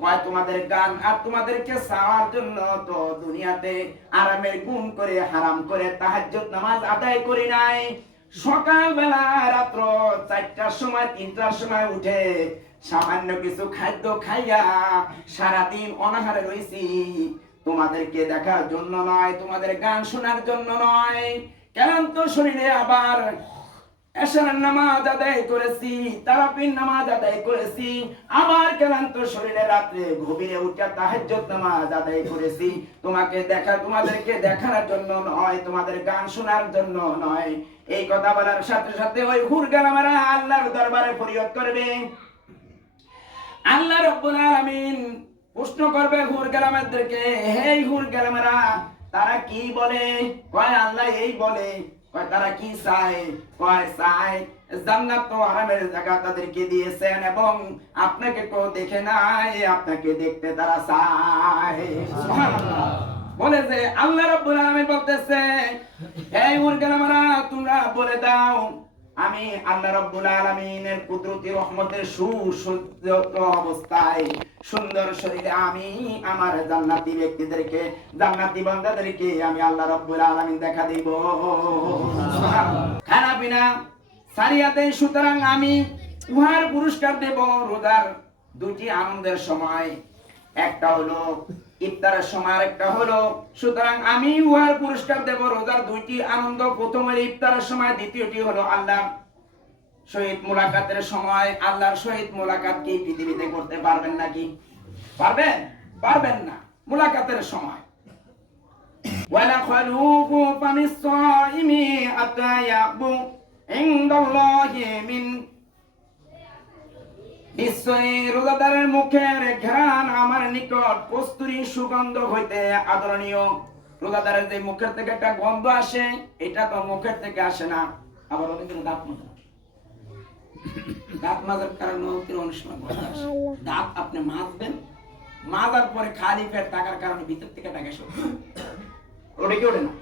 কয় তোমাদের গান আর তোমাদেরকে চাওয়ার জন্য তো দুনিয়াতে আরামের গুণ করে হারাম করে তাহাজ্জুদ নামাজ আদায় করি নাই। সকালবেলা রাত্র 4টার সময় 3টার সময় উঠে সামান্য কিছু খাদ্য খাইয়া সারাদিন অনাহারে রইছি, তোমাদেরকে দেখার জন্য নয়, তোমাদের গান শোনার জন্য নয়। ক্লান্ত শরীরে আবার এশারের নামাজ আদায় করেছি, তারাবির নামাজ আদায় করেছি, আবার ক্লান্ত শরীরে রাত্রে গভীরে উঠে তাহাজ্জুদ নামাজ আদায় করেছি। তোমাদেরকে দেখার জন্য নয়, তোমাদের গান শোনার জন্য নয়। এই কথা বলার সাথে সাথে ওই হুরগালামেরা আল্লাহর দরবারে ফরিয়াদ করবে। আল্লাহ রাব্বুল আলামিন প্রশ্ন করবে হুরগালামেরদেরকে, হে হুরগালামেরা, তারা কি বলে? কয় আল্লাহ এই বলে। কয় তারা কি চায়? কয় চায় জান্নাত তো আরামের জায়গা তাদেরকে দিয়েছেন এবং আপনাকে কেউ দেখে নাই, আপনাকে দেখতে তারা চায়। সুবহানাল্লাহ। বলে যে আল্লাহ রাব্বুল আলামিন বলতেছে, এই হুরগালামেরা তোমরা বলে দাও, আমি আল্লাহ রাব্বুল আলামিনের কুদরতি রহমতের সুসজ্জিত অবস্থায় সুন্দর শরীরে আমি আমার জান্নাতি ব্যক্তিদেরকে, জান্নাতি বান্দাদেরকে আমি আল্লাহ রাব্বুল আলামিন দেখা দেব। খানা পিনা সারিয়াতে, সুতরাং আমি উহার পুরস্কার দেব রোজার দুটি আনন্দের সময়, একটা হলো ইফতারের সময় আর একটা হলো, সুতরাং আমি উহার পুরস্কার দেব রোজার দুইটি আনন্দ, প্রথম হলো ইফতারের সময়, দ্বিতীয়টি হলো আল্লাহ শহীদ মুলাকাতের সময়। আল্লাহর শহীদ মুলাকাত কি পৃথিবীতে করতে পারবেন নাকি? পারবেন? পারবেন না। মুলাকাতের সময় ওয়ালা খালুফু ফামিস সাইমি আতায়াবু ইনদাল্লাহি মিন নিশ্চয়ই রোজাদারের মুখের ঘ্রাণ আমার নিকট কস্তুরী সুগন্ধ হইতে আদরণীয়। রোজাদারের যে মুখের থেকে একটা গন্ধ আসে, এটা তো মুখের থেকে আসে না। আবার অনেকের দাঁত মাজা, দাঁত মাজার কারণে অনেক সময় গন্ধ আসে। দাঁত আপনি মাজবেন, মাজার পরে খালি পেট থাকার কারণে ভিতর থেকে টাকা সব ওঠে কি ওঠে না,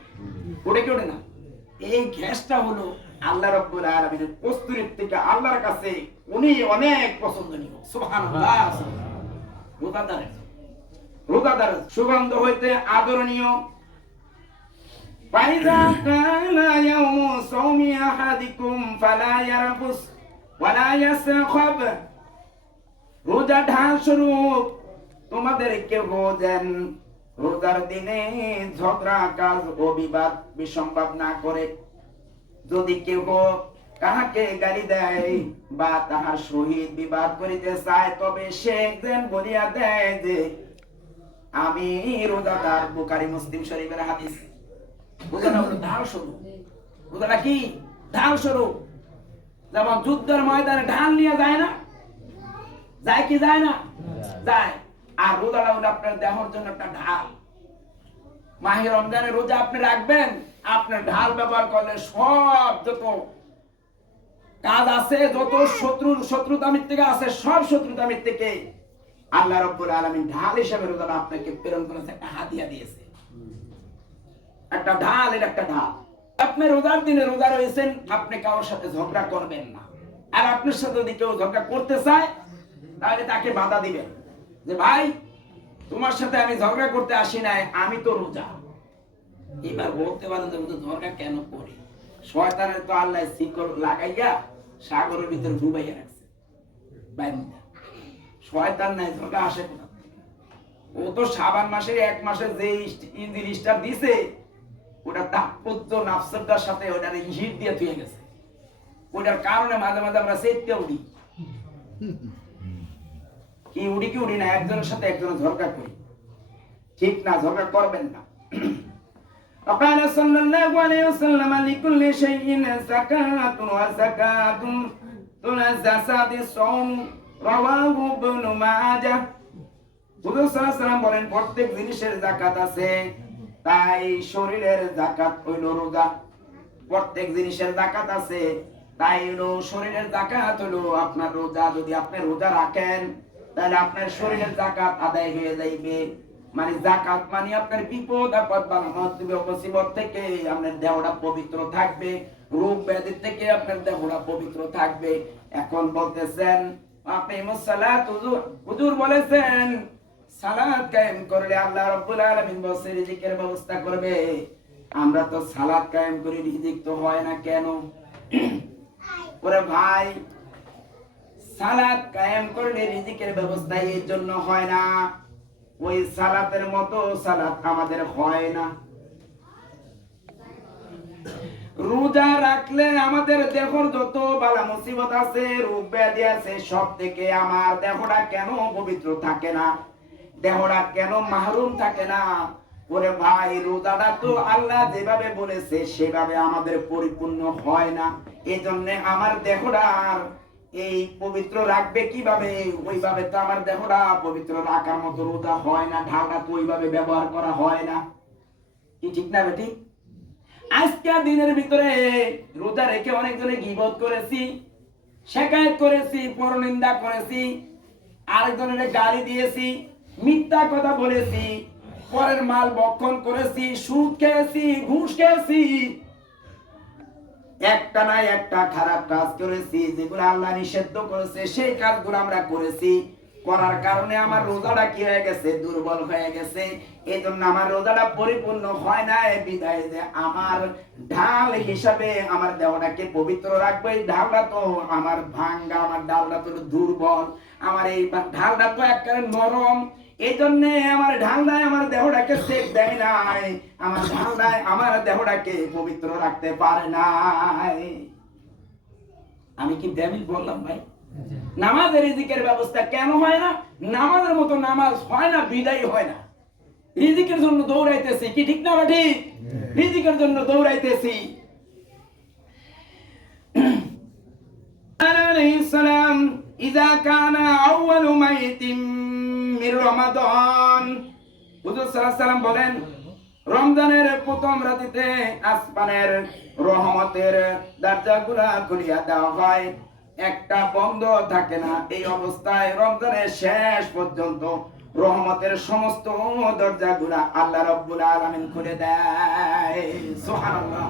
ওঠে কি ওঠে না। এই গ্যাসটা হলো আল্লাহ রাব্বুল আলামিনের কস্তুরীর থেকে আল্লাহর কাছে উনি অনেক পছন্দনীয়। সুবহানাল্লাহ। রোজাদার সুগন্ধ হইতে আদরণীয়। ফাইযা কানা ইয়াউমু সাওমি আহাদিকুম ফালা ইয়ারফুস ওয়ালা ইয়াসখাব। রোজা ঢাল স্বরূপ তোমাদের কেউ যেন রোজার দিনে ঝগড়া কাজ ও বিবাদ বিসম্বাদ না করে। যদি কেউ কাহাকে গালি দেয় বা তাহার সহিত বিবাদ করিতে চায়, তবে সে যেন বলিয়া দেয় যে আমি রোজাদার। বুখারী মুসলিম শরীফের হাদিস। রোজাটা হলো ঢাল স্বরূপ। রোজাটা কি? ঢাল স্বরূপ। যেমন যুদ্ধের ময়দানে ঢাল নিয়ে যায় না, যায় কি যায় না? যায়। আর রোজাটা হলো আপনার দেহের জন্য একটা ঢাল। মাহে রমজানের রোজা আপনি রাখবেন, আপনার ঢাল ব্যবহার করলে সব যত কাজ আছে, যত শত্রুতামির থেকে আছে, সব শত্রুতামির থেকে আল্লাহ রাব্বুল আলামিন ঢাল হিসেবে রোজাটা আপনাকে প্রেরণ করেছে, একটা হাদিয়া দিয়েছে, একটা ঢাল। এর একটা ঢাল। আপনি রোজার দিনে রোজা রয়েছেন, আপনি কারোর সাথে ঝগড়া করবেন না। আর আপনার সাথে যদি কেউ ঝগড়া করতে চায়, তাহলে তাকে বাধা দিবেন যে ভাই তোমার সাথে আমি ঝগড়া করতে আসি নাই, আমি তো রোজা। এবার বলতে পারেন যে ঝগড়া কেন করি? শয়তানের তো আল্লাহ শিকল লাগাইয়া সাগরের ভিতরে ডুবাইয়া রাখছে। শয়তান নাই, ঝগড়া আসে কোথা থেকে? ও তো শাবান মাসের 1 মাসে যে ইঞ্জিন স্টার্ট দিছে, ওটা তাপপত্য নাফসের সাথে ওটার হিট দিয়ে থুয়ে গেছে। ওটার কারণে মাঝে মাঝে আমরা চেতে উড়ি। কি উড়ি কি উড়ি না, একজনের সাথে একজনের ঝগড়া করি। ঠিক না, ঝগড়া করবেন না। وقال صلى الله عليه وسلم لكل شيء زكاة وزكاة تنزل الصوم رواه ابن ماجه। হুজুর সাল্লাল্লাহু আলাইহি ওয়াসাল্লাম বলেন, প্রত্যেক জিনিসের যাকাত আছে, তাই শরীরের যাকাত হইল রোজা। প্রত্যেক জিনিসের যাকাত আছে, তাই হলো শরীরের যাকাত হলো আপনার রোজা। যদি আপনি রোজা রাখেন, তাহলে আপনার শরীরের যাকাত আদায় হয়ে যাইবে। মানে যাকাত মানে আপনার বিপদ আপদ বা মুসিবত থেকে আপনার দেহটা পবিত্র থাকবে, রোগ ব্যাধি থেকে আপনার দেহটা পবিত্র থাকবে। এখন বলতেছেন আকিমুস সালাত, হুজুর বলেছেন সালাত কায়েম করলে আল্লাহ রাব্বুল আলামিন বসে রিজিকের ব্যবস্থা করবে। আমরা তো সালাত কায়েম করি, রিজিক তো হয় না কেন? ওরে ভাই, সালাত কায়েম করলে রিজিকের ব্যবস্থা এই জন্য হয় না, ওই সালাতের মতো সালাত আমাদের হয় না। রোজা রাখলে আমাদের দেহর যত বালা মুসিবত আছে, রোগ ব্যাধি আছে, সব থেকে আমার দেহটা কেন পবিত্র থাকে না? দেহটা কেন মাহরুম থাকে না? ওরে ভাই, রোজাটা তো আল্লাহ যেভাবে বলেছে সেভাবে আমাদের পরিপূর্ণ হয় না। এই জন্য আমার দেহটা এই পবিত্র রাখবে কিভাবে? ওইভাবে তো আমার দেহটা পবিত্র রাখার মতো রোজা হয় না, ঢালটা তো ওইভাবে ব্যবহার করা হয় না। কি ঠিক না বেটি? আজকে দিনের ভিতরে রোজা রেখে অনেকজনে গীবত করেছি, শিকায়ত করেছি, পরনিন্দা করেছি, আরেকজনের গালি দিয়েছি, মিথ্যা কথা বলেছি, পরের মাল ভক্ষণ করেছি, সুদ খেয়েছি, ঘুষ খেয়েছি, একটা না একটা খারাপ কাজ করেছি, যেগুলো আল্লাহ নিষিদ্ধ করেছে সেই কাজগুলো আমরা করেছি। করার কারণে আমার রোজাটা কি হয়ে গেছে? দুর্বল হয়ে গেছে। এই জন্য আমার রোজাটা পরিপূর্ণ হয় না। বিদায় যে আমার ঢাল হিসাবে আমার দেহটাকে পবিত্র রাখবো, এই ঢালটা তো আমার ভাঙ্গা, আমার ডালটা তো দুর্বল, আমার এই ঢালটা তো একেবারে নরম। এই জন্য আমার ঢালটায় আমার দেহটাকে সেক দেয় নাই, আমার ঢালটায় আমার দেহটাকে পবিত্র রাখতে পারে নাই। আমি কি দেমিল বললাম ভাই? নামাজের রিজিকের ব্যবস্থা কেন হয় না? নামাজের মতো নামাজ হয় না, বিদায় হয় না। রিজিকের জন্য দৌড়াইতেছি, কি ঠিক না ঠিক? রিজিকের জন্য দৌড়াইতেছি। আলাইহিস সালাম ইযা কানা আউয়ালু মাইতিম মির রমাদান, হুজুর সাল্লাল্লাহু আলাইহি সাল্লাম বলেন, রমজানের প্রথম রাতে আসমানের রহমতের দরজাগুলো খুলিয়া দেওয়া হয়, একটা বন্ধ থাকে না। এই অবস্থায় রমজানের শেষ পর্যন্ত রহমতের সমস্ত দরজাগুলা আল্লাহ রাব্বুল আলামিন খুলে দেয়। সুবহানাল্লাহ।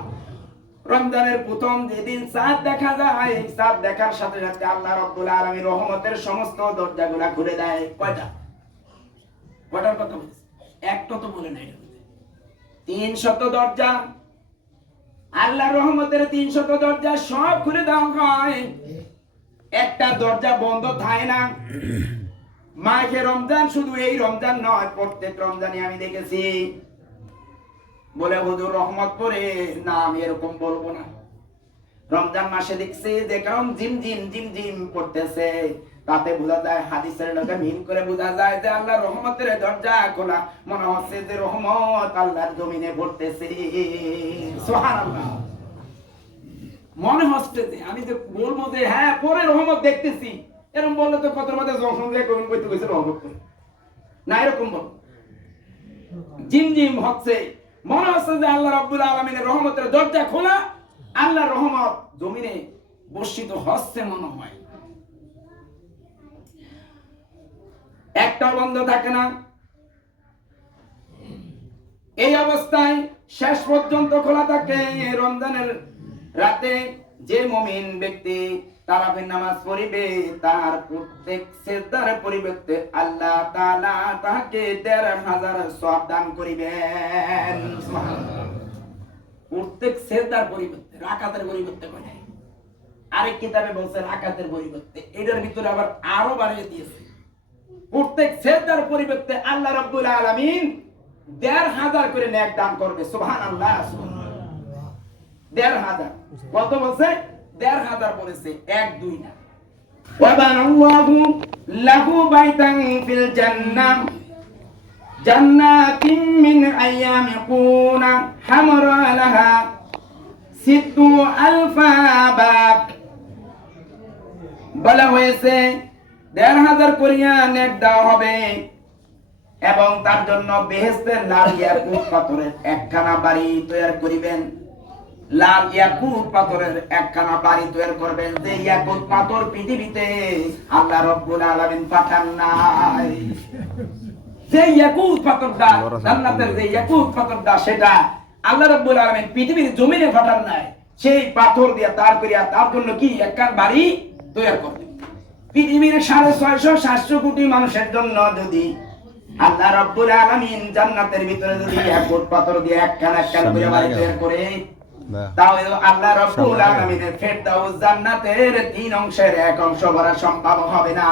রমজানের প্রথম যেদিন চাঁদ দেখা যায়, চাঁদ দেখার সাথে সাথে আল্লাহ রাব্বুল আলামিন রহমতের সমস্ত দরজাগুলা খুলে দেয়। কয়টা? কয়টার কথা বলছি? একটা তো বলে নাই। 300 দরজা, আল্লাহর রহমতের 300 দরজা সব খুলে দেওয়া হয়, একটা দরজা বন্ধ থাকে না। মাহে রমজান শুধু এই রমজান নয়, প্রত্যেক রমজানে আমি দেখেছি বলে হুজুর রহমত করে না, আমি এরকম বলবো না। রমজান মাসে দেখছি যে কারণ জিম জিম জিম জিম করতেছে, তাতে বোঝা যায়, হাদিসের লগে মিল করে বোঝা যায় যে আল্লাহর রহমতের দরজা খোলা, মনে হচ্ছে যে রহমত আল্লাহর জমিনে পড়তেছে। সুবহানাল্লাহ। মনে হচ্ছে যে আমি যে বলবো যে হ্যাঁ পরে রহমত দেখতেছি, এরকম বললে তো কত মধ্যে যখন যে কোন কইতে কইছে রহমত না, এরকম বল জিম জিম হচ্ছে, মনে হচ্ছে যে আল্লাহ রাব্বুল আলামিনের রহমতের দরজা খোলা, আল্লাহর রহমত জমিনে বর্ষিত হচ্ছে মনে হয়। একটাও বন্ধ থাকে না। এই অবস্থায় শেষ পর্যন্ত খোলা থাকে। রমজানের রাতে যে মুমিন ব্যক্তি তারাবির নামাজ পড়িবে, তার প্রত্যেক সিজদার পরিবর্তে আল্লাহ তাআলা তাকে ১৩,০০০ সওয়াব দান করিবেন। সুবহানাল্লাহ। প্রত্যেক সিজদার পরিবর্তে, রাকাতের পরিবর্তে কয় নাই। আরেক কিতাবে বলছে রাকাতের পরিবর্তে, এটার ভিতরে আবার আরো বাড়িয়ে দিয়েছে। প্রত্যেক সিজদার পরিবর্তে আল্লাহ রাব্বুল আলামিন ১৫০০ করে নেক দান করবে। সুবহানাল্লাহ, সুবহানাল্লাহ। ১৫০০ কত বলছে? ১৫০০ বলেছে, ১-২ না। ওয়া বানাল্লাহু লাহু বাইতান ফিল জান্নাহ জান্নাতিন মিন আইয়ামিকুনা হামরা লাহা ৬০০০০ বাব। বলা হয়েছে ১৫০০ করিয়া নেক দেওয়া হবে এবং তার জন্য বেহেশতের লাল ইয়াকুত পাথরের একখানা বাড়ি তৈরি করিবেন। লাল ইয়াকুত পাথরের একখানা বাড়ি তৈরি করবেন, যে ইয়াকুত পাথর পৃথিবীতে আল্লাহ রাব্বুল আলামিন পাঠান নাই। যে ইয়াকুত পাথরটা, জান্নাতের যে ইয়াকুত পাথরটা, সেটা আল্লাহ রাব্বুল আলামিন পৃথিবীর জমিনে পাঠান নাই। সেই পাথর দিয়া তার করিয়া তার জন্য কি একখান বাড়ি তৈরি করবেন। পৃথিবীর 650-700 কোটি মানুষের জন্য যদি আল্লাহ রাব্বুল আলামিন জান্নাতের ভিতরে যদি এক ফুট পাথর দিয়ে একখান করে বাড়ি তৈরি করে, তাও আল্লাহ রাব্বুল আলামিনের ফেরদাউস জান্নাতের 3 অংশের 1 অংশ ভরা সম্ভব হবে না।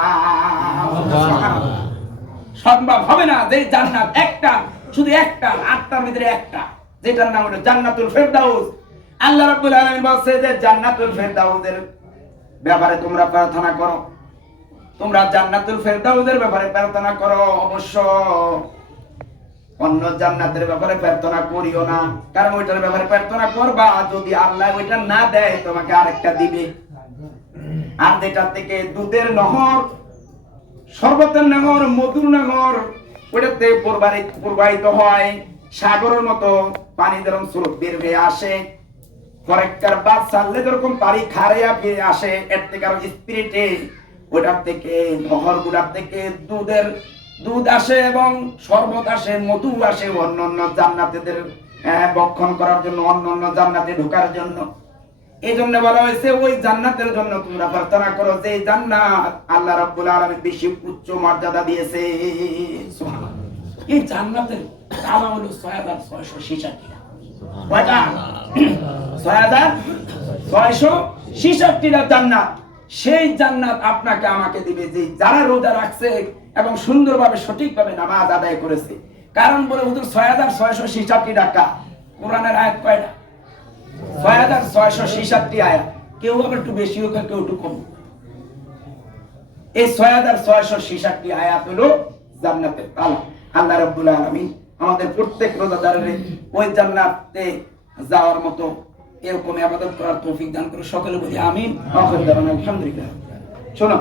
সম্ভব হবে না। যে জান্নাত একটা, শুধু একটা, 8টার ভিতরে একটা, যেটার নাম হলো জান্নাতুল ফেরদাউস। আল্লাহ রাব্বুল আলামিন বলছে যে জান্নাতুল ফেরদাউসের ব্যাপারে তোমরা প্রার্থনা করো, তোমরা জান্নাতুল ফেরদাউসের ব্যাপারে প্রার্থনা করো, অবশ্য অন্য জান্নাতের ব্যাপারে প্রার্থনা করিও না, কারণ ওইটার ব্যাপারে প্রার্থনা করবা, যদি আল্লাহ ওইটা না দেয় তোমাকে আরেকটা দিবে। আর যেটা থেকে দুধের নহর, শরবতের নহর, মধুর নহর, ওইটাতে প্রবাহিত হয়, সাগরের মতো পানি যেরকম স্রোত বের হয়ে আসে, ফরেক্কার বাদ ছাড়লে যেরকম পানি খারিয়া বেরিয়ে আসে, এর থেকে আরো স্পিরিটে ওটার থেকে, নহর গুলার থেকে দুধ আসে এবং শরবত আসে, মধু আসে, অন্য জান্নাতীদের বক্ষণ করার জন্য, অন্য জান্নাতে ঢোকার জন্য। এই জন্য বলা হয়েছে ওই জান্নাতের জন্য তোমরা প্রার্থনা করো, যে জান্নাত আল্লাহ রাব্বুল আলামিন বেশি উচ্চ মর্যাদা দিয়েছে। এই জান্নাতের দাম হলো 6666 টাকা। কয়টা? 6666 টা জান্নাত। সেই জান্নাত আপনাকে আমাকে দিবে যে যারা রোজা রাখছে এবং সুন্দরভাবে সঠিকভাবে নামাজ আদায় করেছে। কারণ বলে হুজুর 6666 টাকা, কোরআনের আয়াত কয়টা? 6666 আয়াত। কেউ আবার একটু বেশি হোক, কেউ একটু কম। এই 6666 আয়াত হলো জান্নাতের তালা। আল্লাহ রাব্বুল আলামিন আমাদের প্রত্যেক রোজাদারের ওই জান্নাতে যাওয়ার মতো এরকম ইবাদত করার তৌফিক দান করে। সকলে বলি আমিন। আলহামদুলিল্লাহ। শোনো।